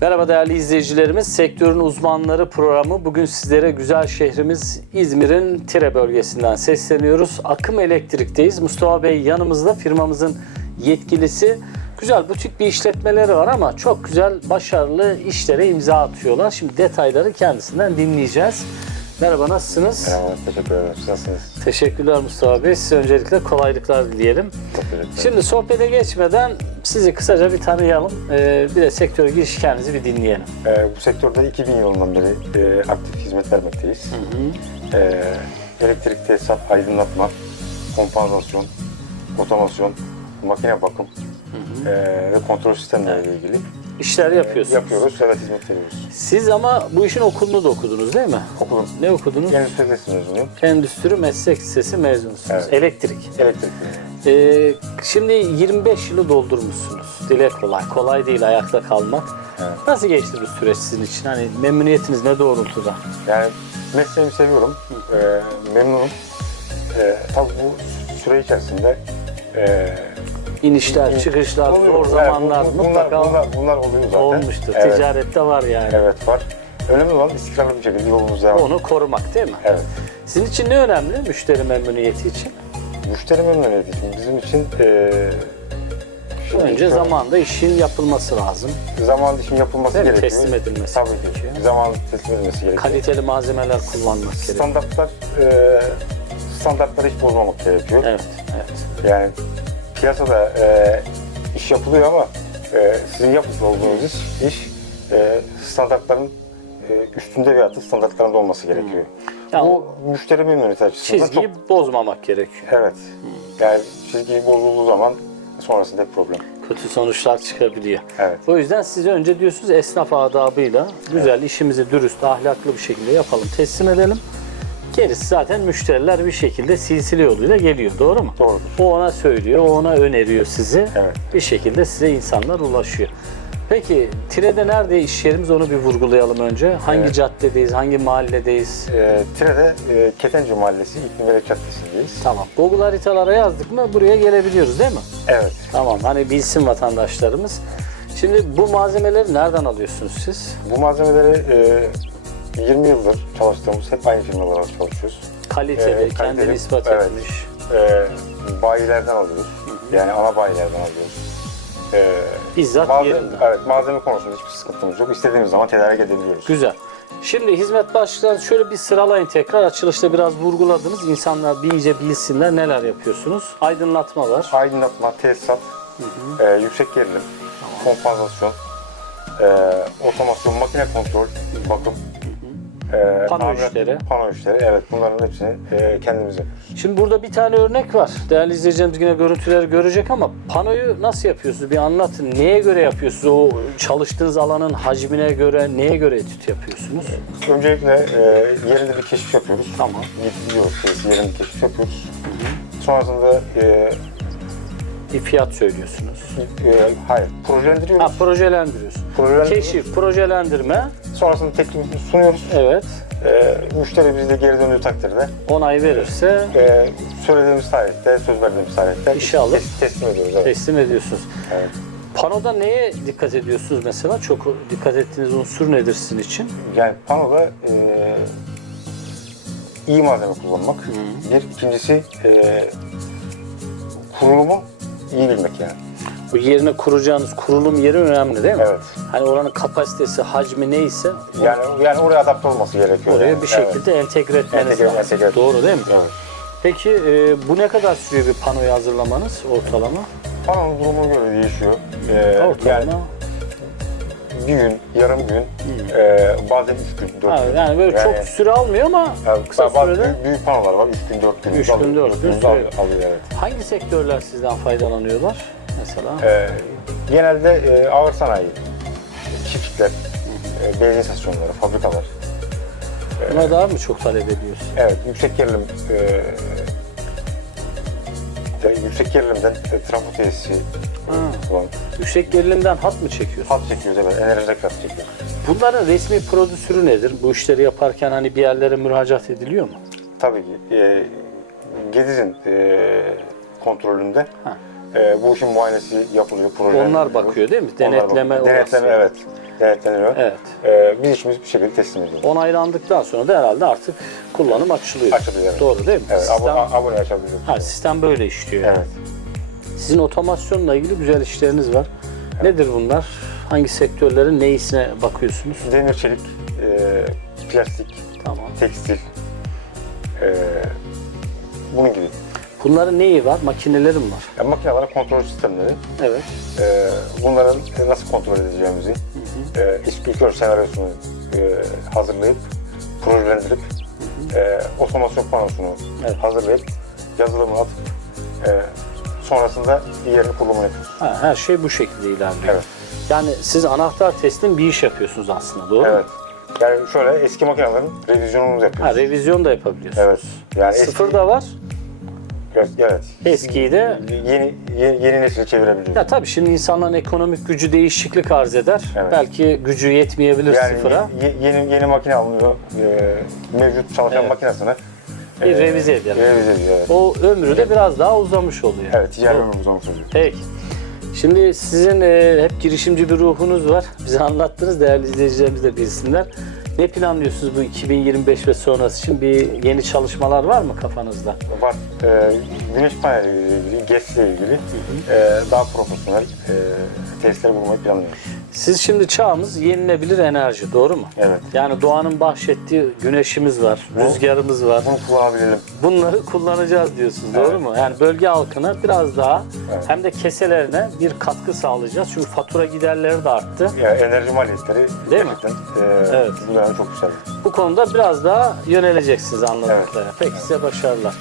Merhaba değerli izleyicilerimiz. Sektörün uzmanları programı bugün sizlere güzel şehrimiz İzmir'in Tire bölgesinden sesleniyoruz. Akım Elektrik'teyiz. Mustafa Bey yanımızda firmamızın yetkilisi. Güzel butik bir işletmeleri var ama çok güzel başarılı işlere imza atıyorlar. Şimdi detayları kendisinden dinleyeceğiz. Merhaba nasılsınız? Merhaba, teşekkür ederim. Nasılsınız? Teşekkürler Mustafa Bey. Size öncelikle kolaylıklar dileyelim. Teşekkür ederim. Şimdi sohbete geçmeden sizi kısaca bir tanıyalım. Ee, bir de sektöre giriş hikayenizi bir dinleyelim. Ee, bu sektörde 2000 yılından beri e, aktif hizmet vermekteyiz. Ee, elektrik tesisat, aydınlatma, kompansasyon, otomasyon, makine bakım e, ve kontrol sistemleriyle ilgili İşler yapıyorsunuz. yapıyoruz. Evet, hizmet veriyoruz. Siz ama bu işin okulunu da okudunuz değil mi? Okudum. Ne okudunuz? Endüstri tesisi mezunuyum. Endüstri Meslek Lisesi mezunusunuz. Evet. Elektrik. Elektrik. Ee, şimdi 25 yılı doldurmuşsunuz. Dile kolay. Kolay değil ayakta kalmak. Evet. Nasıl geçti bu süreç sizin için? Hani memnuniyetiniz ne doğrultuda? Yani mesleğimi seviyorum. E, memnunum. E, tabii bu süre içerisinde e, İnişler, çıkışlar, oluyor. zor zamanlar bu- bu- bunlar, mutlaka bunlar, bunlar oluyor zaten. olmuştur. Evet. Ticarette var yani. Evet var. Önemli olan istikrarlı bir şekilde yolumuz devam. Onu korumak değil mi? Evet. Sizin için ne önemli müşteri memnuniyeti için? Müşteri memnuniyeti için bizim için eee şimdi Önce şöyle, zamanda işin yapılması lazım. zaman işin yapılması Değil gerekiyor. Teslim edilmesi Tabii gerekiyor. ki. Zaman teslim edilmesi gerekiyor. Kaliteli malzemeler kullanmak gerekiyor. Standartlar eee standartları hiç bozmamak gerekiyor. Evet, evet. Yani piyasada eee, iş yapılıyor ama eee, sizin yapmış olduğunuz iş, iş eee, standartların eee, üstünde veya da standartlarında olması gerekiyor. Ya Bu müşteri memnuniyeti açısından çok Çizgiyi bozmamak gerekiyor. Evet. Yani çizgi bozulduğu zaman sonrasında hep problem. Kötü sonuçlar çıkabiliyor. Evet. O yüzden siz önce diyorsunuz esnaf adabıyla güzel işimizi dürüst, ahlaklı bir şekilde yapalım, teslim edelim. Gerisi zaten müşteriler bir şekilde silsile yoluyla geliyor. Doğru mu? Doğrudur. O ona söylüyor, o ona öneriyor sizi. Evet. Bir şekilde size insanlar ulaşıyor. Peki Tire'de nerede iş yerimiz onu bir vurgulayalım önce. Hangi Evet. caddedeyiz, hangi mahalledeyiz? E, Tire'de e, Ketenci Mahallesi İklim Melek Caddesi'ndeyiz. Tamam. Google haritalara yazdık mı buraya gelebiliyoruz değil mi? Evet. Tamam. Hani bilsin vatandaşlarımız. Şimdi bu malzemeleri nereden alıyorsunuz siz? Bu malzemeleri e, 20 yıldır çalıştığımız hep aynı firmalarla çalışıyoruz. Kaliteli, Evet, kendini kaliteli, ispat evet. etmiş. E, bayilerden alıyoruz. Yani ana bayilerden alıyoruz. E, Bizzat malzeme, yerinde. evet, malzeme konusunda hiçbir sıkıntımız yok. İstediğimiz zaman tedarik edebiliyoruz. Güzel. Şimdi hizmet başlıklarını şöyle bir sıralayın tekrar. Açılışta biraz vurguladınız. İnsanlar iyice bilsinler neler yapıyorsunuz. Aydınlatma var. Aydınlatma, tesisat, e, yüksek gerilim, kompansasyon, e, otomasyon, makine kontrol, bakım, e, Pano işleri. Pano işleri, evet bunların hepsini e, kendimiz yapıyoruz. Şimdi burada bir tane örnek var. Değerli izleyicilerimiz yine görüntüleri görecek ama panoyu nasıl yapıyorsunuz? Bir anlatın. Neye göre yapıyorsunuz? O çalıştığınız alanın hacmine göre, neye göre etüt yapıyorsunuz? Öncelikle e, yerinde bir keşif yapıyoruz. Tamam. Gidiyoruz, yerinde keşif yapıyoruz. Sonrasında e, Bir fiyat söylüyorsunuz. e, hayır, projelendiriyoruz. Ha projelendiriyorsun. Projelendiriyoruz. Keşif, projelendirme. Sonrasında teklifimizi sunuyoruz. Evet. E, müşteri bizde geri döndüğü takdirde Onay verirse e, söylediğimiz tarihte, söz verdiğimiz tarihte İşe alıp tes- teslim ediyoruz. Evet. teslim ediyorsunuz. Evet. Panoda neye dikkat ediyorsunuz mesela? Çok dikkat ettiğiniz unsur nedir sizin için? Yani panoda e, iyi malzeme kullanmak. Bir, ikincisi e, kurulumu iyi bilmek yani. Bu yerine kuracağınız kurulum yeri önemli değil mi? Evet. Hani oranın kapasitesi, hacmi neyse Yani yani oraya adapte olması gerekiyor. oraya yani. bir şekilde entegre etmeniz Entegre- lazım. entegre- Doğru değil mi? Evet. Peki e, bu ne kadar sürüyor bir panoyu hazırlamanız ortalama? Panonun durumuna göre değişiyor. E, Ortalama. yani bir gün, yarım gün, e, bazen üç gün, dört Ha, gün. yani böyle çok süre almıyor ama yani kısa bazı sürede büyük, büyük panolar var. Üç gün, dört gün. Üç alıyor, gün, dört gün gün sürüyor. alıyor, alıyor, evet. hangi sektörler sizden faydalanıyorlar mesela? E, genelde e, ağır sanayi, çiftlikler, e, benzin istasyonları, fabrikalar. Buna daha mı çok talep ediyorsun? Evet, yüksek gerilim e, de, yüksek gerilimden e, trafo tesisi Ha. olan Yüksek gerilimden hat mı çekiyorsun? hat çekiyoruz evet, enerji hat çekiyoruz. Bunların resmi prodüsürü nedir? Bu işleri yaparken hani bir yerlere müracaat ediliyor mu? Tabii ki e, Gediz'in e, kontrolünde Ha. E, bu işin muayenesi yapılıyor, Onlar bakıyor değil mi? Onlar Denetleme orası. Denetleme evet. denetleniyor. Evet. E, biz işimizi bir şekilde teslim ediyoruz. Onaylandıktan sonra da herhalde artık kullanım açılıyor. Açılıyor, evet. Doğru değil mi? Evet, sistem, abo- abone açabiliyoruz. ha, sistem böyle işliyor. yani. Evet. Sizin otomasyonla ilgili güzel işleriniz var. Nedir bunlar? Hangi sektörlerin neyisine bakıyorsunuz? Demir, çelik, e, plastik, Tamam. tekstil, e, bunun gibi. Bunların neyi var? Makineleri mi var? Yani makinelerin kontrol sistemleri, Evet. e, bunların nasıl kontrol edeceğimizi, e, ilk, ilk önce senaryosunu e, hazırlayıp, projelendirip, e, otomasyon panosunu Evet. hazırlayıp, yazılımı atıp, e, sonrasında diğerini kurulumunu yapıyoruz. Ha, her şey bu şekilde ilerliyor. Evet. Yani siz anahtar teslim bir iş yapıyorsunuz aslında doğru mu? Evet. Yani şöyle eski makinelerin revizyonunu Ha, yapıyoruz. revizyon da yapabiliyorsunuz. Evet. Yani eski, Sıfır da var. Evet. Eskiyi de Yeni, yeni, yeni nesil çevirebiliyoruz. ya tabii şimdi insanların ekonomik gücü değişiklik arz eder. Evet. Belki gücü yetmeyebilir Yani sıfıra. ye- yeni yeni makine alınıyor. Ee, mevcut çalışan Evet. makinesini Bir e, revize edelim. Revize ediyor. Evet. O ömrü de biraz daha uzamış oluyor. Evet, ticari ömrümüz olmuş oluyor. Peki. Şimdi sizin e, hep girişimci bir ruhunuz var. Bize anlattınız değerli izleyicilerimiz de bilsinler. Ne planlıyorsunuz bu 2025 ve sonrası için? Bir yeni çalışmalar var mı kafanızda? Var. E, güneş paneliyle ilgili, GES ile ilgili e, daha profesyonel e, tesisleri bulmayı planlıyoruz. Siz şimdi çağımız yenilebilir enerji, doğru mu? Evet. Yani doğanın bahşettiği güneşimiz var, rüzgarımız var. Bunu kullanabilelim. Bunları kullanacağız diyorsunuz, doğru Evet. mu? Yani bölge halkına biraz daha Evet. hem de keselerine bir katkı sağlayacağız. Çünkü fatura giderleri de arttı. Yani enerji maliyetleri Değil mi? e, Evet. bu dönem çok yükseldi. Bu konuda biraz daha yöneleceksiniz anladığım Evet. kadarıyla. Peki size başarılar.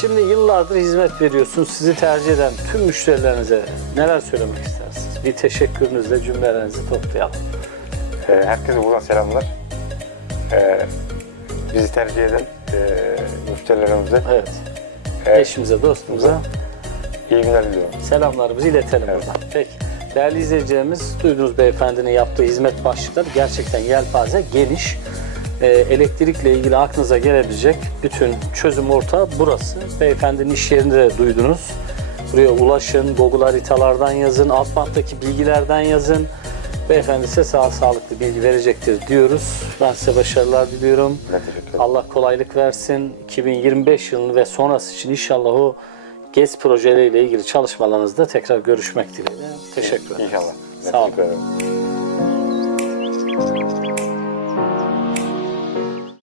Şimdi yıllardır hizmet veriyorsunuz. Sizi tercih eden tüm müşterilerinize neler söylemek istersiniz? Bir teşekkürünüzle cümlelerinizi toplayalım. E, herkese buradan selamlar. E, bizi tercih eden e, müşterilerimize Evet. e, Eşimize, dostumuza iyi günler diliyorum. selamlarımızı iletelim Evet. buradan. Peki. Değerli izleyicilerimiz, duydunuz beyefendinin yaptığı hizmet başlıkları gerçekten yelpaze geniş. Ee, elektrikle ilgili aklınıza gelebilecek bütün çözüm ortağı burası. Beyefendinin iş yerini de duydunuz. Buraya ulaşın, Google haritalardan yazın, alt banttaki bilgilerden yazın. Beyefendi size sağ sağlıklı bilgi verecektir diyoruz. Ben size başarılar diliyorum. Allah kolaylık versin. 2025 yılını ve sonrası için inşallah o GES projeleriyle ilgili çalışmalarınızda tekrar görüşmek dileğiyle. Teşekkür ederim. İnşallah. Sağ olun.